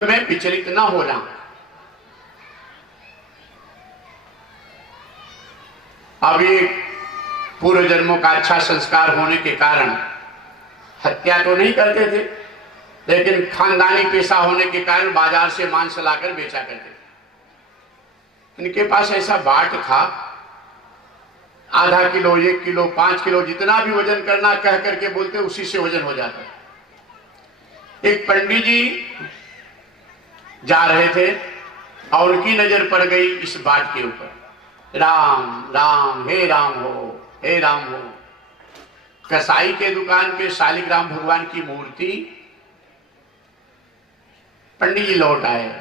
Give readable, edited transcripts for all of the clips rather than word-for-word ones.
में विचलित न होना। अभी पूर्व जन्मों का अच्छा संस्कार होने के कारण हत्या तो नहीं करते थे, लेकिन खानदानी पेशा होने के कारण बाजार से मांस लाकर बेचा करते थे। इनके पास ऐसा बाट था, आधा किलो, 1 किलो, 5 किलो, जितना भी वजन करना कह करके बोलते, उसी से वजन हो जाता। एक पंडित जी जा रहे थे और उनकी नजर पड़ गई इस बाट के ऊपर। राम राम, हे राम हो, हे राम हो। कसाई के दुकान पे शालिग्राम भगवान की मूर्ति। पंडित जी लौट आए,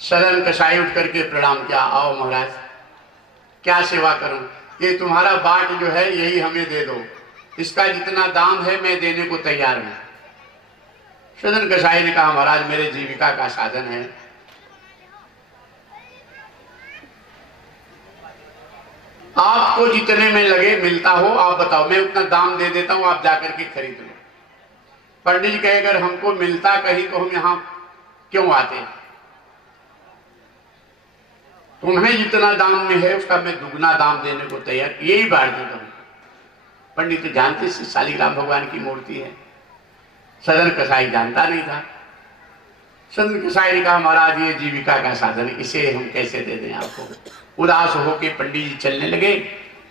सदन कसाई उठ करके प्रणाम किया। आओ महाराज, क्या सेवा करूं? ये तुम्हारा बाट जो है यही हमें दे दो, इसका जितना दाम है मैं देने को तैयार हूं। सदन कसाई ने कहा, महाराज मेरे जीविका का साधन है, आपको जितने में लगे मिलता हो आप बताओ, मैं उतना दाम दे देता हूं, आप जाकर के खरीद लो। पंडित जी कहे, अगर हमको मिलता कहीं तो हम यहां क्यों आते? तुम्हें जितना दाम में है उसका मैं दुगना दाम देने को तैयार, यही बात देता हूं। पंडित तो जानते शालिग्राम भगवान की मूर्ति है, सदन कसाई जानता नहीं था। सदन कसाई ने कहा, महाराज ये जीविका का साधन, इसे हम कैसे दे दें आपको? उदास होकर पंडित जी चलने लगे।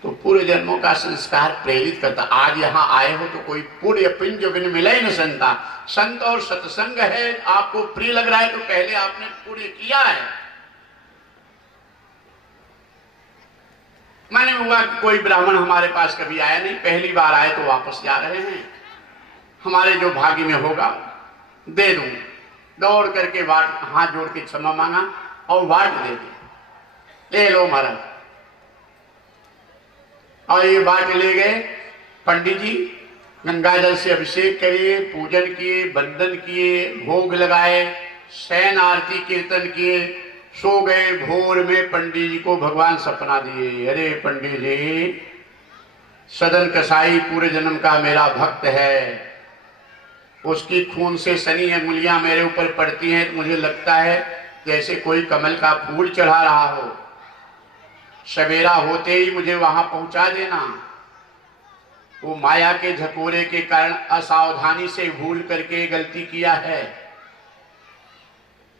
तो पूर्व जन्मों का संस्कार प्रेरित करता, आज यहाँ आए हो तो कोई पुण्य पिंज बिन मिले न संता। संत और सत्संग है, आपको प्रिय लग रहा है तो पहले आपने पुण्य किया है। माने हुआ कि कोई ब्राह्मण हमारे पास कभी आया नहीं, पहली बार आए तो वापस जा रहे हैं, हमारे जो भाग्य में होगा दे दूं। दौड़ करके वाट, हाथ जोड़ के क्षमा मांगा और वाट दे दी, ले लो महाराज। और ये बाट ले गए। पंडित जी गंगा जल से अभिषेक किए, पूजन किए, बंदन किए, भोग लगाए, शयन आरती कीर्तन किए, सो गए। भोर में पंडित जी को भगवान सपना दिए। अरे पंडित जी, सदन कसाई पूरे जन्म का मेरा भक्त है, उसकी खून से सनी अंगुलियां मेरे ऊपर पड़ती हैं, तो मुझे लगता है जैसे कोई कमल का फूल चढ़ा रहा हो। सवेरा होते ही मुझे वहां पहुंचा देना। वो माया के झकोरे के कारण असावधानी से भूल करके गलती किया है,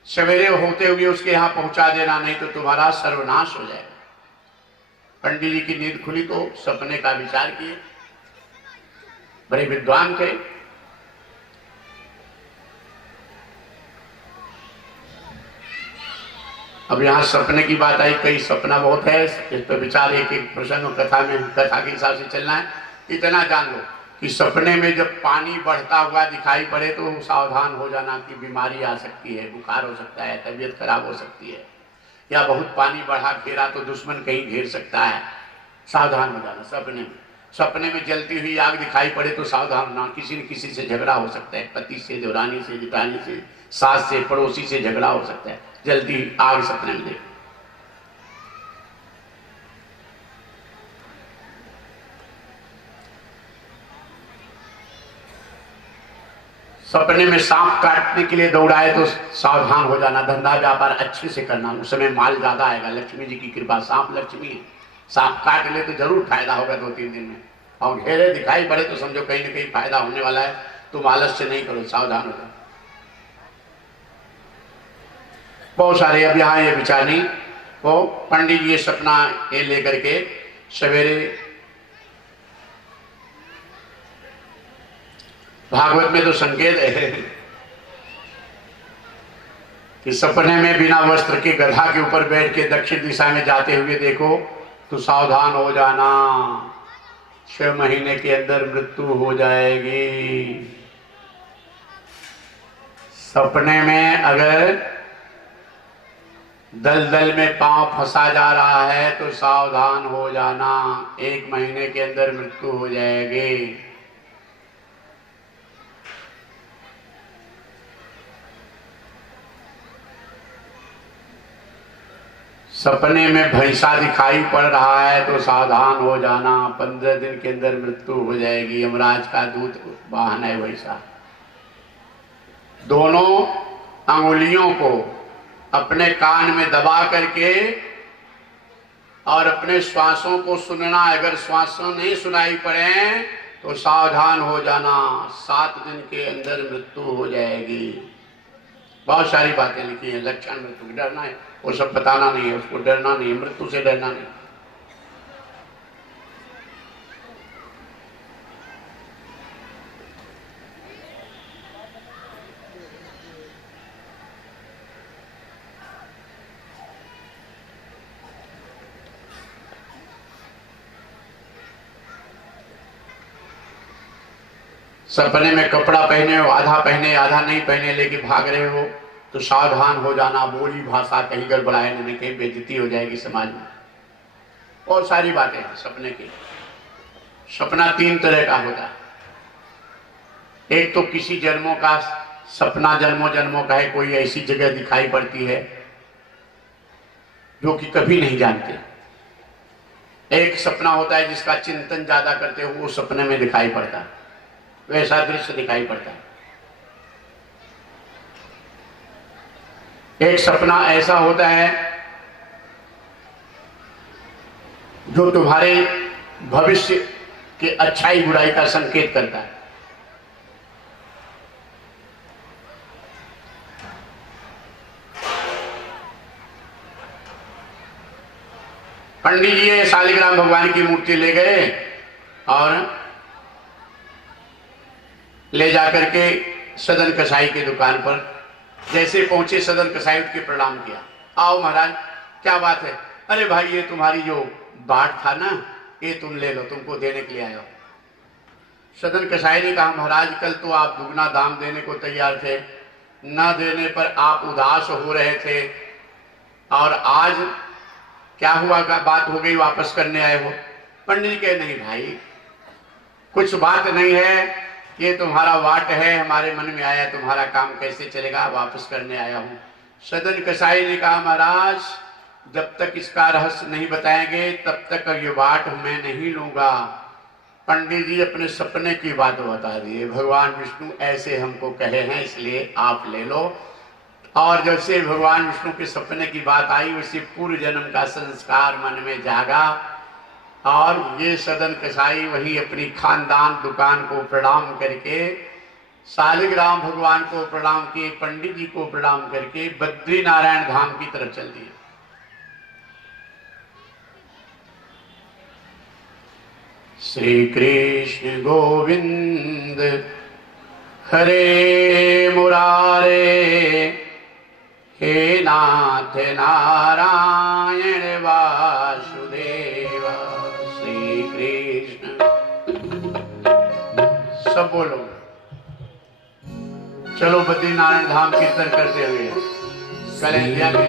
सवेरे होते हुए उसके यहां पहुंचा देना, नहीं तो तुम्हारा सर्वनाश हो जाएगा। पंडित जी की नींद खुली तो सपने का विचार किए, बड़े विद्वान थे। अब यहाँ सपने की बात आई, कई सपना बहुत है, इस पर विचार एक एक प्रसंग कथा में, कथा के हिसाब से चलना है। इतना जान लो कि सपने में जब पानी बढ़ता हुआ दिखाई पड़े तो सावधान हो जाना कि बीमारी आ सकती है, बुखार हो सकता है, तबीयत खराब हो सकती है, या बहुत पानी बढ़ा घेरा तो दुश्मन कहीं घेर सकता है, सावधान हो जाना। सपने में जलती हुई आग दिखाई पड़े तो सावधान होना, किसी न किसी से झगड़ा हो सकता है, पति से, देवरानी से, जितानी से, सास से, पड़ोसी से झगड़ा हो सकता है, जल्दी आग सपने में देखो। सपने में सांप काटने के लिए दौड़ाए तो सावधान हो जाना, धंधा व्यापार अच्छे से करना, उस समय माल ज्यादा आएगा, लक्ष्मी जी की कृपा, सांप लक्ष्मी है। सांप काट ले तो जरूर फायदा होगा 2-3 दिन में, और घेरे दिखाई पड़े तो समझो कहीं ना कहीं फायदा होने वाला है, तुम आलस से नहीं करो, सावधान हो जाओ। बहुत सारे अब यहाँ ये विचार नहीं। वो पंडित जी ये सपना ये लेकर के सवेरे, भागवत में तो संकेत है कि सपने में बिना वस्त्र के गधा के ऊपर बैठ के दक्षिण दिशा में जाते हुए देखो तो सावधान हो जाना, 6 महीने के अंदर मृत्यु हो जाएगी। सपने में अगर दलदल में पांव फंसा जा रहा है तो सावधान हो जाना, 1 महीने के अंदर मृत्यु हो जाएगी। सपने में भैंसा दिखाई पड़ रहा है तो सावधान हो जाना, 15 दिन के अंदर मृत्यु हो जाएगी। यमराज का दूत वाहन है वैसा। दोनों अंगुलियों को अपने कान में दबा करके और अपने श्वासों को सुनना। अगर श्वासों नहीं सुनाई पड़े तो सावधान हो जाना, 7 दिन के अंदर मृत्यु हो जाएगी। बहुत सारी बातें लिखी हैं। लक्षण मृत्यु, डरना है वो सब बताना नहीं है, उसको डरना नहीं है, मृत्यु से डरना नहीं। सपने में कपड़ा पहने हो, आधा पहने आधा नहीं पहने लेके भाग रहे हो तो सावधान हो जाना। बोली भाषा कहीं गड़बड़ाए नहीं, कहीं बेइज्जती हो जाएगी समाज में। बहुत सारी बातें हैं सपने की। सपना 3 तरह का होता है। एक तो किसी जन्मों का सपना, जन्मों जन्मों का है, कोई ऐसी जगह दिखाई पड़ती है जो कि कभी नहीं जानते। एक सपना होता है जिसका चिंतन ज्यादा करते हो वो सपने में दिखाई पड़ता है, वैसा दृश्य दिखाई पड़ता है। एक सपना ऐसा होता है जो तुम्हारे भविष्य के अच्छाई बुराई का संकेत करता है। पंडित जी शालिग्राम भगवान की मूर्ति ले गए और ले जाकर के सदन कसाई की दुकान पर जैसे पहुंचे, सदन कसाई के प्रणाम किया। आओ महाराज, क्या बात है? अरे भाई ये तुम्हारी जो बाट था ना, ये तुम ले लो, तुमको देने के लिए आया हो। सदन कसाई ने कहा महाराज कल तो आप दुगना दाम देने को तैयार थे, न देने पर आप उदास हो रहे थे, और आज क्या हुआ का बात हो गई, वापस करने आए हो? पंडित जी कहे नहीं भाई कुछ बात नहीं है, ये तुम्हारा वाट है, हमारे मन में आया, तुम्हारा काम कैसे चलेगा, वापस करने आया हूं। सदन कसाई ने कहा महाराज जब तक इसका रहस्य नहीं बताएंगे तब तक ये वाट मैं नहीं लूंगा। पंडित जी अपने सपने की बात बता दिए, भगवान विष्णु ऐसे हमको कहे हैं इसलिए आप ले लो। और जैसे भगवान विष्णु के सपने की बात आई वैसे पूर्व जन्म का संस्कार मन में जागा, और ये सदन कसाई वही अपनी खानदान दुकान को प्रणाम करके, शालिग्राम भगवान को प्रणाम किए, पंडित जी को प्रणाम करके बद्री नारायण धाम की तरफ चल दिए। श्री कृष्ण गोविंद हरे मुरारे, हे नाथ नारायण वासुदेव। श्री कृष्ण सब बोलो। चलो बद्रीनारायण धाम कीर्तन करते हुए कल इंडिया में